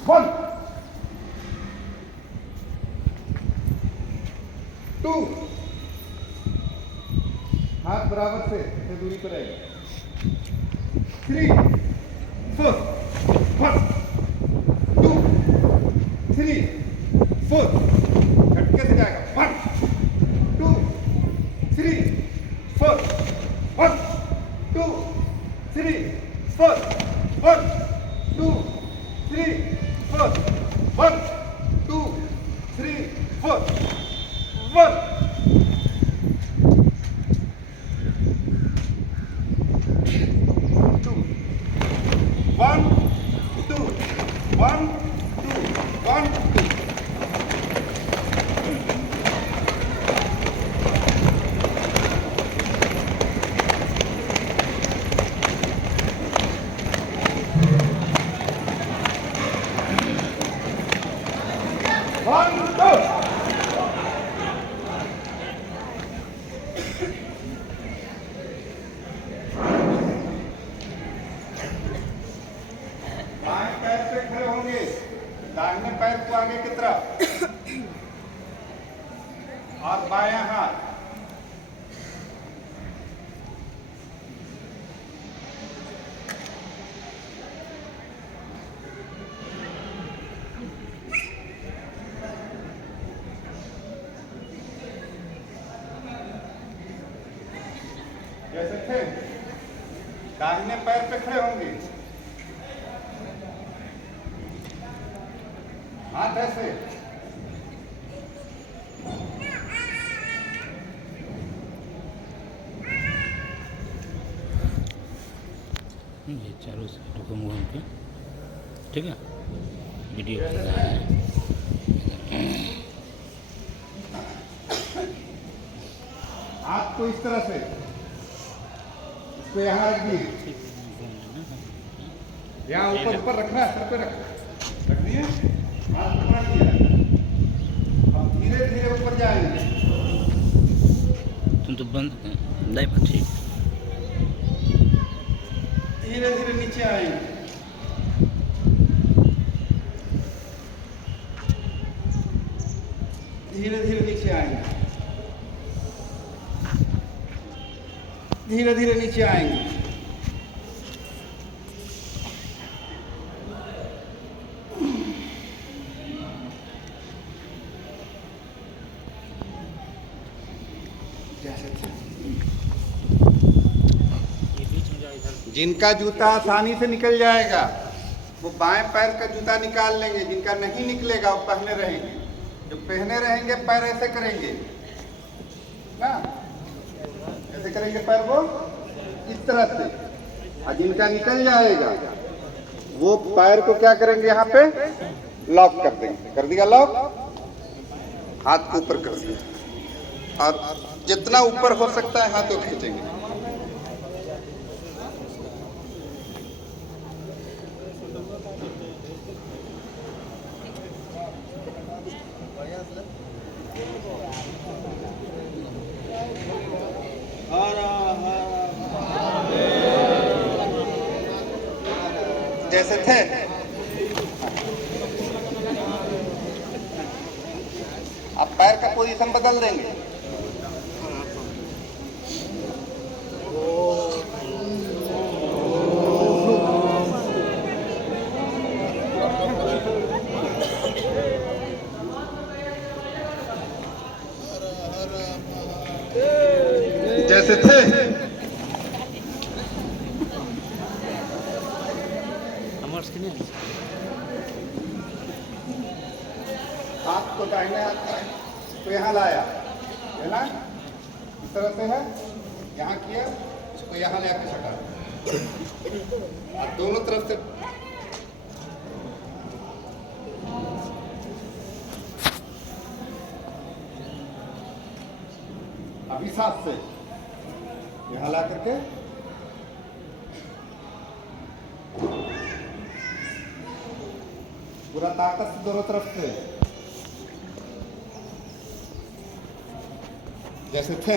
1 2 हाथ बराबर से दूरी पर रहेगा 3 4 1 2 3 4 झटके से जाएगा 1 2 3 4 1 2 3 4 1 2 3 4 1 2 3 4 1 1 2 1 2 1 2 1 2 बाएं पैर पे खड़े होंगे दाहिने पैर को आगे की तरफ और बायां हाथ जैसे थे दाहिने पैर पे खड़े होंगे हाथ ऐसे ये चारों साइड घूम घूम के ठीक है वीडियो बन रहा है। हाथ को इस तरह से इसको यहाँ रख दिए यहाँ ऊपर ऊपर रखना है सर पे रख दिए हाथ पकड़ दिया अब धीरे धीरे ऊपर जाएंगे तुम तो बंद नहीं बच्ची धीरे धीरे नीचे आएंगे धीरे धीरे नीचे आएंगे धीरे धीरे नीचे आएंगे जिनका जूता आसानी से निकल जाएगा वो बाएं पैर का जूता निकाल लेंगे, जिनका नहीं निकलेगा वो पहने रहेंगे। जो पहने रहेंगे पैर ऐसे करेंगे ना, ऐसे करेंगे पैर वो इस तरह से, और जिनका निकल जाएगा वो पैर को क्या करेंगे, यहाँ पे लॉक कर देंगे। कर दिया लॉक, हाथ को ऊपर कर दिया और जितना ऊपर हो सकता है हाथ को खींचेंगे। जैसे थे अब पैर का पोजीशन बदल देंगे। जैसे थे हाथ को दाहिने हाथ को यहाँ लाया है ना, इस तरह से है, यहाँ किया, इसको यहाँ ले आके छटा, दोनों तरफ से अभी साथ से यहाँ ला करके पूरा ताकत से दोनों तरफ से, जैसे थे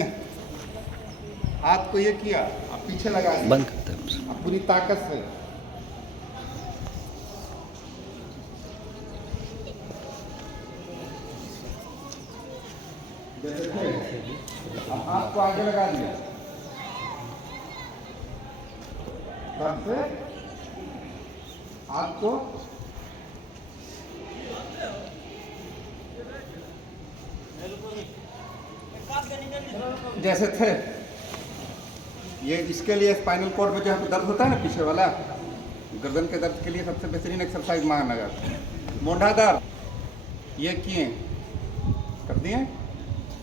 हाथ को ये किया, अब पीछे लगा दिया, बंद करते हैं अब पूरी ताकत से हाथ को आगे लगा दिया, तब से हाथ को जैसे थे ये, इसके लिए स्पाइनल कॉर्ड में जहाँ पे दर्द होता है ना पीछे वाला, गर्दन के दर्द के लिए सबसे बेहतरीन एक्सरसाइज माना जाता है। मोढ़ा दर्द ये किए, कर दिए,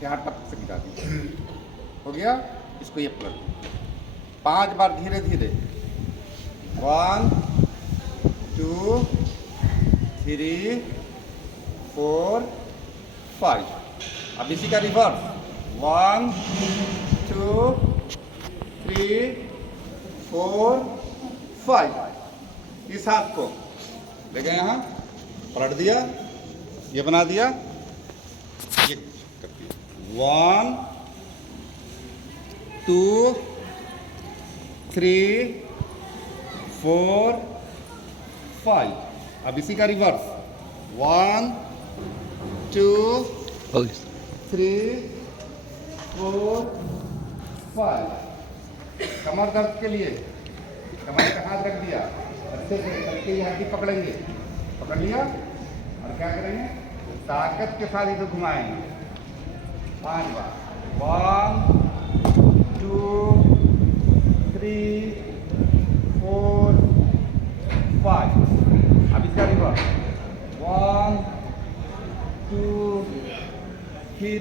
यहाँ टप से गिरा दिए, हो गया। इसको ये पलट 5 बार धीरे धीरे, 1 2 3 4 5। अब इसी का रिवर्स, 1 2 3 4 5। इस हाथ को ले गए यहाँ, पलट दिया, ये बना दिया, ये कर दिया, 1 2 3 4 5। अब इसी का रिवर्स, 1 2 3 4 5। कमर दर्द के लिए कमर पे हाथ रख दिया, अच्छे से करके ये हड्डी पकड़ेंगे, पकड़ लिया, और क्या करेंगे, ताकत के साथ इसे घुमाएंगे 5 बार, 1 2 3 4 5। अब इसका रिवर्स, 1 2 3